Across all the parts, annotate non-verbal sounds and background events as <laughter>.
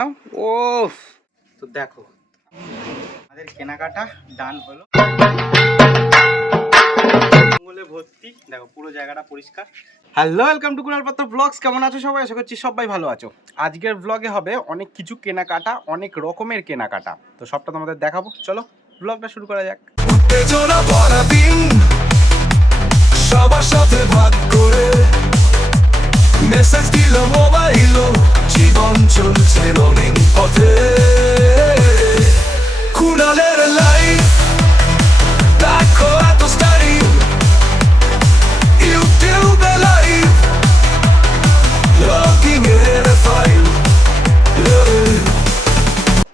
ও তো দেখো আমাদের কেনাকাটা ডান হলো। ভর্তি। দেখো পুরো জায়গাটা পরিষ্কার। হ্যালো ওয়েলকাম টু কুনাল পাত্র ব্লগস কেমন আছো সবাই? আশা করছি সবাই ভালো আছো। আজকের ব্লগে হবে অনেক কিছু কেনাকাটা অনেক রকমের কেনাকাটা। তো সবটা তোমাদের দেখাবো। চলো ব্লগটা শুরু করা যাক। সবার সাথে ভাগ করে। মেসেজ দিল জীবন চলছে রঙিন পথে কুড়ালের লাইফ দেখো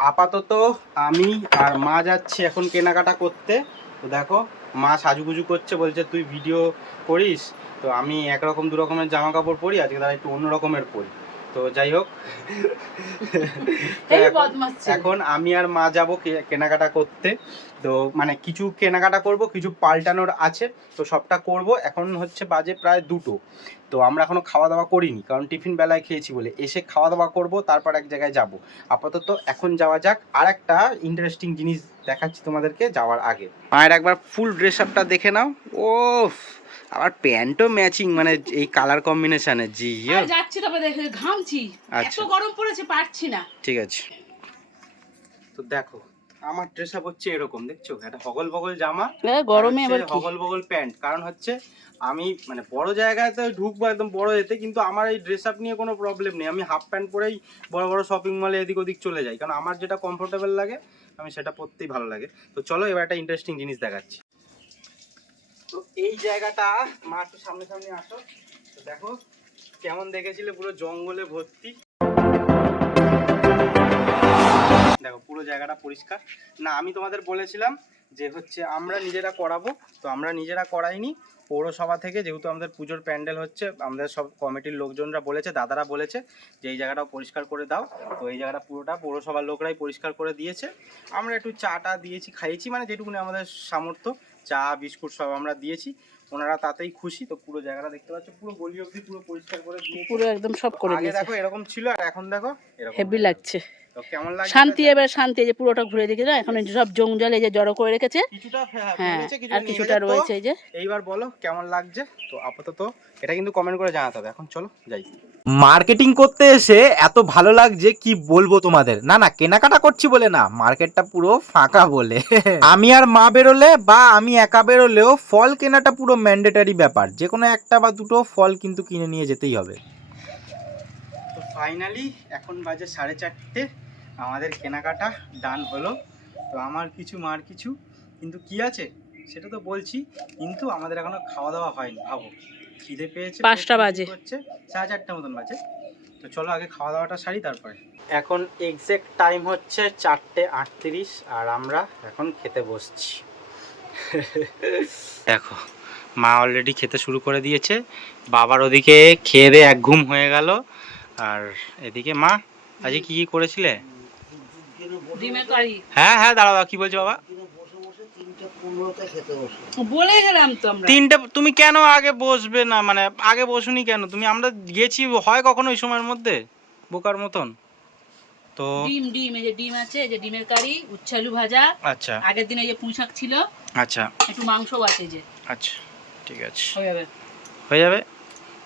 আপাতত আমি আর মা যাচ্ছি এখন কেনাকাটা করতে। তো দেখো মা সাজুগুজু করছে বলছে তুই ভিডিও করিস? তো আমি একরকম দু রকমের জামা কাপড় পরি আজকে তারা একটু অন্য রকমের পরি। তো যাই হোক। এখন- এখন আমি আর মা যাব কেনাকাটা করতে। তো মানে কিছু কেনাকাটা করব কিছু পাল্টানোর আছে। তো সবটা করব। এখন হচ্ছে বাজে প্রায় দুটো। তো আমরা এখনও খাওয়া দাওয়া করিনি কারণ টিফিন বেলায় খেয়েছি বলে। এসে খাওয়া দাওয়া করব তারপর এক জায়গায় যাব। আপাতত এখন যাওয়া যাক। আর একটা ইন্টারেস্টিং জিনিস দেখাচ্ছি তোমাদেরকে যাওয়ার আগে। মায়ের একবার ফুল ড্রেস আপটা দেখে নাও। ও আবার প্যান্টও ম্যাচিং মানে এই কালার কম্বিনেশনে জি যাচ্ছি তবে দেখে ঘামছি। এত আচ্ছা। গরম পড়েছে পারছি না। ঠিক আছে। তো দেখো আমার ড্রেস আপ হচ্ছে এরকম দেখছ? একটা হগল বগল জামা গরমে আবার হগল বগল প্যান্ট। কারণ হচ্ছে আমি মানে বড় জায়গায় তো ঢুকবো একদম বড় যেতে কিন্তু আমার এই ড্রেস আপ নিয়ে কোনো প্রবলেম নেই। আমি হাফ প্যান্ট পরেই বড় বড় শপিং মলে এদিক ওদিক চলে যাই। কারণ আমার যেটা কমফোর্টেবল লাগে আমি সেটা পরতেই ভালো লাগে। তো চলো এবার একটা ইন্টারেস্টিং জিনিস দেখাচ্ছি। তো এই জায়গাটা মা একটু সামনে সামনে আসো। তো দেখো কেমন দেখেছিলে পুরো জঙ্গলে ভর্তি। দেখো পুরো জায়গাটা পরিষ্কার। না আমি তোমাদের বলেছিলাম যে হচ্ছে আমরা নিজেরা করাবো তো আমরা নিজেরা করাইনি। পৌরসভা থেকে যেহেতু আমাদের পুজোর প্যান্ডেল হচ্ছে আমাদের সব কমিটির লোকজনরা বলেছে দাদারা বলেছে যে এই জায়গাটাও পরিষ্কার করে দাও। তো এই জায়গাটা পুরোটা পৌরসভার লোকরাই পরিষ্কার করে দিয়েছে। আমরা একটু চাটা দিয়েছি খাইয়েছি মানে যেটুকুনি আমাদের সামর্থ্য। চা বিস্কুট সব আমরা দিয়েছি। ওনারা তাতেই খুশি তো পুরো জায়গাটা দেখতে পাচ্ছ পুরো গলি অবধি পুরো পরিষ্কার করে দিয়েছি। পুরো একদম সব করে দিয়েছে। দেখো এরকম ছিল আর এখন দেখো এরকম হেভি লাগছে। শান্তি এবার শান্তি যে পুরোটা ঘুরে দেখে না? এখন সব জঞ্জাল এই যে জড়ো করে রেখেছে। হ্যাঁ হ্যাঁ আর কিছুটা রয়েছে এই যে। এইবার বলো কেমন লাগছে? তো আপাতত এটা কিন্তু কমেন্ট করে জানাতে হবে। এখন চলো যাই। মার্কেটিং করতে এসে এত ভালো লাগছে কি বলব তোমাদের? না না কেনাকাটা করছি বলে না মার্কেটটা পুরো ফাঁকা বলে। <laughs> আমি আর মা বেরোলে বা আমি একা বেরোলেও ফল কেনাটা পুরো ম্যান্ডেটারি ব্যাপার। যে কোনো একটা বা দুটো ফল কিন্তু কিনে নিয়ে যেতেই হবে। তো ফাইনালি এখন বাজে সাড়ে চারটে। আমাদের কেনাকাটা ডান হলো। তো আমার কিছু মার কিছু কিন্তু কি আছে সেটা তো বলছি কিন্তু আমাদের এখনও খাওয়া দাওয়া হয়নি ভাবো। খিদে পেয়েছে পাঁচটা বাজে। হচ্ছে সাড়ে চারটে মতন বাজে। তো চলো আগে খাওয়া দাওয়াটা সারি তারপরে। এখন এক্স্যাক্ট টাইম হচ্ছে চারটে আটত্রিশ আর আমরা এখন খেতে বসছি। দেখো মা অলরেডি খেতে শুরু করে দিয়েছে। বাবার ওদিকে খেয়ে দিয়ে এক ঘুম হয়ে গেল। আর এদিকে মা আজকে কি কি করেছিলে? হ্যাঁ হ্যাঁ দাঁড়াও কি বলছো বাবা? বলে গেলাম তো আমরা। তিনটে তুমি কেন আগে বসবে না? মানে আগে বসুনি কেন? তুমি আমরা গেছি হয় কখনো ওই সময়ের মধ্যে? বোকার মতন? তো ডিম ডিম এই যে ডিম আছে এই যে ডিমের কারি উচ্ছালু ভাজা। আচ্ছা। আগের দিন এই যে পুঁশাক ছিল আচ্ছা। একটু মাংসও আছে যে। আচ্ছা ঠিক আছে। হয়ে যাবে। হয়ে যাবে?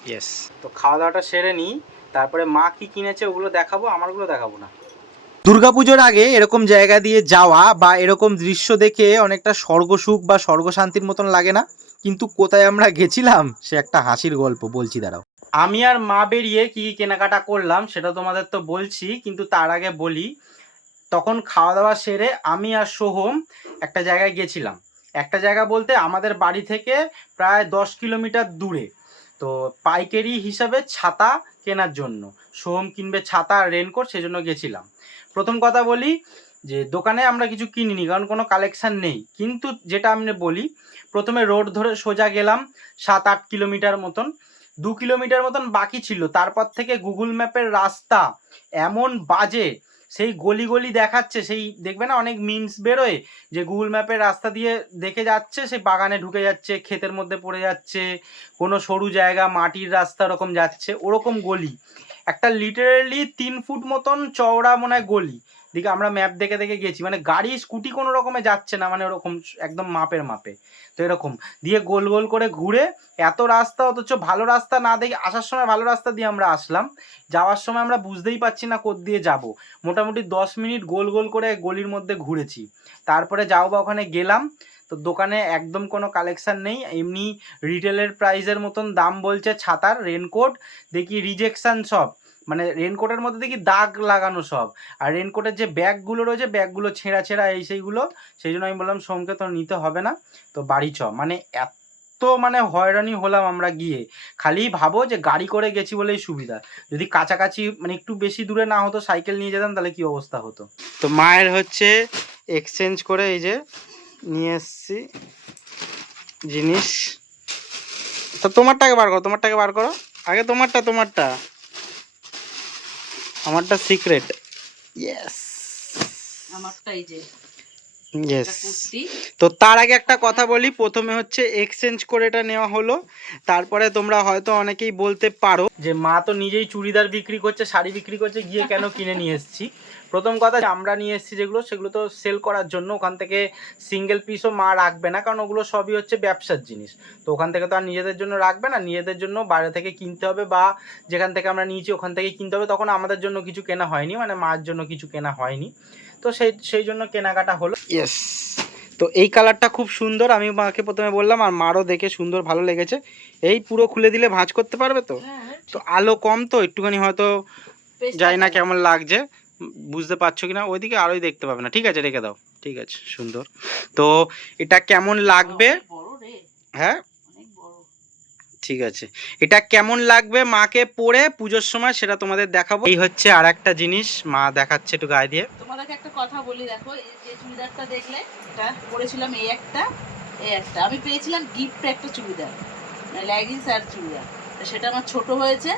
ইয়েস তো খাওয়া দাওয়াটা সেরে নিই তারপরে মা কি কিনেছে ওগুলো দেখাবো? আমারগুলো দেখাবো না। দুর্গাপুজোর আগে এরকম জায়গা দিয়ে যাওয়া বা এরকম দৃশ্য দেখে অনেকটা স্বর্গসুখ বা স্বর্গশান্তির মতন লাগে না? কিন্তু কোথায় আমরা গেছিলাম? সে একটা হাসির গল্প বলছি, দাঁড়াও। আমি আর মা বেরিয়ে কি কেনাকাটা করলাম সেটা তোমাদের তো বলছি, কিন্তু তার আগে বলি, তখন খাওয়া দাওয়া সেরে আমি আর সোহম একটা জায়গায় গেছিলাম। একটা জায়গা বলতে আমাদের বাড়ি থেকে প্রায় দশ কিলোমিটার দূরে। তো পাইকারি হিসাবে ছাতা কেনার জন্য। সোহম কিনবে ছাতা রেনকোট সেজন্য গেছিলাম। প্রথম কথা বলি যে দোকানে আমরা কিছু কিনিনি, কারণ কোনো কালেকশান নেই। কিন্তু যেটা আমি বলি, প্রথমে রোড ধরে সোজা গেলাম সাত আট কিলোমিটার মতন। দু কিলোমিটার মতন বাকি ছিল। তারপর থেকে গুগল ম্যাপের রাস্তা এমন বাজে সেই গলি গলি দেখাচ্ছে, সেই দেখবে না অনেক মিমস বেরোয় যে গুগল ম্যাপের রাস্তা দিয়ে দেখে যাচ্ছে, সে বাগানে ঢুকে যাচ্ছে, ক্ষেতের মধ্যে পড়ে যাচ্ছে, কোনো সরু জায়গা, মাটির রাস্তা ওরকম যাচ্ছে, ওরকম গলি। একটা লিটারেলি তিন ফুট মতন চওড়া মনে হয় গলি। দিকে আমরা ম্যাপ দেখে দেখে গেছি মানে গাড়ি স্কুটি কোনো রকমে যাচ্ছে না মানে ওরকম একদম মাপের মাপে। তো এরকম। দিয়ে গোল গোল করে ঘুরে এত রাস্তা, অথচ ভালো রাস্তা না দেখে আসার সময় ভালো রাস্তা দিয়ে আমরা আসলাম। যাওয়ার সময় আমরা বুঝতেই পারছি না কোথ দিয়ে যাব। মোটামুটি দশ মিনিট গোল গোল করে গলির মধ্যে ঘুরেছি। তারপরে যাও বা ওখানে গেলাম। তো দোকানে একদম কোনো কালেকশান নেই। এমনি রিটেলের প্রাইসের মতন দাম বলছে ছাতার রেনকোট দেখি রিজেকশন সব। মানে রেনকোটের মধ্যে দেখি দাগ লাগানো সব। আর রেনকোটের যে ব্যাগগুলো রয়েছে, ব্যাগগুলো ছেঁড়া ছেঁড়া এই সেইগুলো, সেই জন্য আমি বললাম, সোমকে তো নিতে হবে না। তো বাড়ি চ। মানে এত মানে হয়রানি হলাম আমরা গিয়ে। খালি ভাবো যে গাড়ি করে গেছি বলেই সুবিধা। যদি কাছাকাছি মানে একটু বেশি দূরে না হতো, সাইকেল নিয়ে যেতাম, তাহলে কি অবস্থা হতো? তো মায়ের হচ্ছে এক্সচেঞ্জ করে এই যে নিয়ে এসছি জিনিস। তো তোমারটাকে বার করো, তোমারটাকে বার করো। আগে তোমারটা তোমারটা। আমারটা সিক্রেট ইয়েস আমারটা এই যে। তো তার আগে একটা কথা বলি প্রথমে হচ্ছে এক্সচেঞ্জ করে এটা নেওয়া হলো। তারপরে তোমরা হয়তো অনেকেই বলতে পারো যে মা তো নিজেই চুড়িদার বিক্রি করছে শাড়ি বিক্রি করছে গিয়ে কেন কিনে নিয়ে এসেছি? প্রথম কথা আমরা নিয়ে এসেছি যেগুলো সেগুলো তো সেল করার জন্য ওখান থেকে সিঙ্গেল পিসও মা রাখবে না কারণ ওগুলো সবই হচ্ছে ব্যবসার জিনিস। তো ওখান থেকে তো আর নিজেদের জন্য রাখবে না নিজেদের জন্য বাইরে থেকে কিনতে হবে বা যেখান থেকে আমরা নিয়েছি ওখান থেকে কিনতে হবে। তখন আমাদের জন্য কিছু কেনা হয়নি মানে মার জন্য কিছু কেনা হয়নি। তো সেই সেই জন্য কেনাকাটা হলো। ইয়েস তো এই কালারটা খুব সুন্দর আমি মাকে প্রথমে বললাম আর মারও দেখে সুন্দর ভালো লেগেছে। এই পুরো খুলে দিলে ভাঁজ করতে পারবে তো? হ্যাঁ তো আলো কম তো একটুখানি হয়তো যাই না কেমন লাগছে বুঝতে পারছ কিনা? ওইদিকে আরোই দেখতে পাবে না। ঠিক আছে রেখে দাও। ঠিক আছে সুন্দর। তো এটা কেমন লাগবে? হ্যাঁ? ঠিক আছে। এটা কেমন লাগবে মাকে পরে পুজোর সময় সেটা তোমাদের দেখাবো। এই হচ্ছে আর একটা জিনিস, মা দেখাচ্ছে একটু গায়ে দিয়ে। তোমাদেরকে একটা কথা বলি দেখো, এই যে চুড়িদারটা দেখলে, এটা পরেছিলাম এই একটা এই একটা। আমি পেয়েছিলাম গিফট একটা চুড়িদার লেগিংস আর চুড়িদার। সেটা আমার ছোট হয়েছে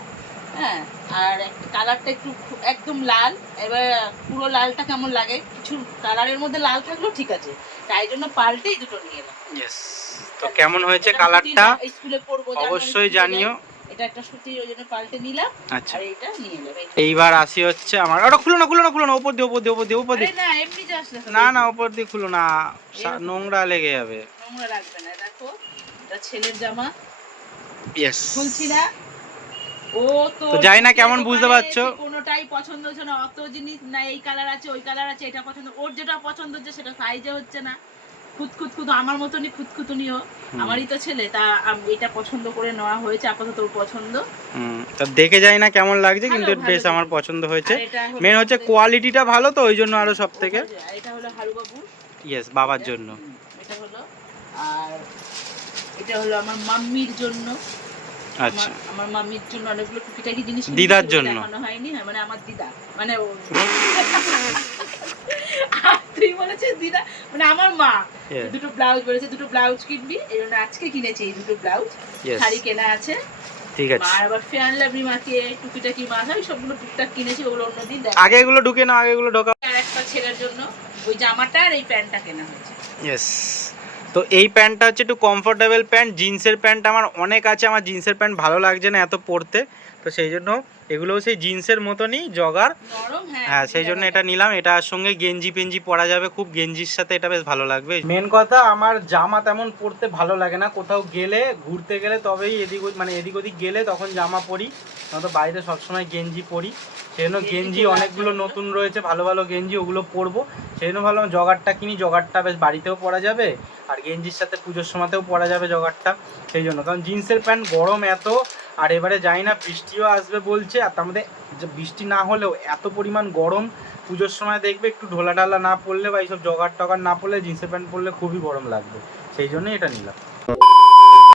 হ্যাঁ? আর কালারটা একটু একদম লাল, এবার পুরো লালটা কেমন লাগে? কিছু কালারের মধ্যে লাল থাকলেও ঠিক আছে। তাই জন্য পাল্টেই দুটো নিয়ে এলাম ইয়েস তো কেমন হয়েছে কালারটা স্কুলে পরবো অবশ্যই জানিও। যাই। এটা একটা সুতির ওই জন্য পাল্টে নিলাম আচ্ছা। আর এটা নিয়ে এলাম এইবার আসি হচ্ছে আমার। ওটা খুলো না খুলো না খুলো না দিয়ে ওপর দিয়ে ওপর দিয়ে আরে দিয়ে। না এমনি না দিয়ে খুলো না নোংরা লেগে যাবে। নোংরা রাখবে না দেখো এটা ছেলের জামা। ইয়েস খুলছি না। ও তো তো না কেমন বুঝতে পারছ। কোনোটাই পছন্দ হচ্ছে না অত জিনিস না এই কালার আছে ওই কালার আছে এটা পছন্দ ওর যেটা পছন্দ হচ্ছে সেটা সাইজে হচ্ছে না। খুঁতখুত খুঁত আমার মতনই খুঁতখুতুনিও আমারই তো ছেলে তা এটা পছন্দ করে নেওয়া হয়েছে আপাতত ওর পছন্দ। তা দেখে যাই না কেমন লাগছে কিন্তু ড্রেস আমার পছন্দ হয়েছে। মেন হচ্ছে কোয়ালিটিটা ভালো তো ওই জন্য আরও সব থেকে এটা হলো হারুবাবুর। ইয়েস বাবার জন্য। এটা হলো আর এটা হলো আমার মাম্মির জন্য। আচ্ছা। আমার- আমার জন্য অনেকগুলো টুকিটাকি জিনিস দিদার জন্য। দেখানো হয়নি হ্যাঁ, মানে আমার দিদা। মানে তুই বলেছিস দিদা? মানে আমার মা। দুটো ব্লাউজ বলেছে দুটো ব্লাউজ কিনবি এই জন্য আজকে কিনেছি এই দুটো ব্লাউজ। শাড়ি কেনা আছে। ঠিক আছে। মা আবার ফ্যান লাভলি মাকে টুকিটাকি মা হয় সবগুলো টুকটাক কিনেছি ওগুলো অন্যদিন দেখ। আগে এগুলো ঢুকে নাও আগে এগুলো ঢোকা আর একটা ছেলের জন্য ওই জামাটা আর এই প্যান্টটা কেনা হয়েছে। ইয়েস তো এই প্যান্টটা হচ্ছে একটু কমফোর্টেবল প্যান্ট জিন্সের প্যান্ট আমার অনেক আছে, আমার জিন্সের প্যান্ট ভালো লাগছে না এত পরতে। তো সেই জন্য এগুলোও সেই জিন্সের মতনই জগার। হ্যাঁ হ্যাঁ সেই জন্য এটা নিলাম। এটার সঙ্গে গেঞ্জি পেঞ্জি পরা যাবে। খুব গেঞ্জির সাথে এটা বেশ ভালো লাগবে। মেন কথা আমার জামা তেমন পরতে ভালো লাগে না। কোথাও গেলে ঘুরতে গেলে তবেই এদিক ওদিক- মানে এদিক ওদিক গেলে তখন জামা পরি। নয়তো বাড়িতে সবসময় গেঞ্জি পরি। সেই জন্য গেঞ্জি গেঞ্জি অনেকগুলো নতুন রয়েছে ভালো ভালো গেঞ্জি ওগুলো পরবো। সেই জন্য ভাবলাম জগারটা কিনি জগারটা বেশ বাড়িতেও পরা যাবে। আর গেঞ্জির সাথে পুজোর সময়তেও পরা যাবে জগারটা। সেই জন্য। কারণ জিন্সের প্যান্ট গরম এত আর এবারে যাই না, বৃষ্টিও আসবে বলছে, আর তার মধ্যে বৃষ্টি না হলেও এত পরিমাণ গরম, পুজোর সময় দেখবে একটু ঢোলা ঢালা না পড়লে বা এইসব জগার টগার না পড়লে, জিন্সের প্যান্ট পরলে খুবই গরম লাগবে। সেই জন্যই এটা নিলাম।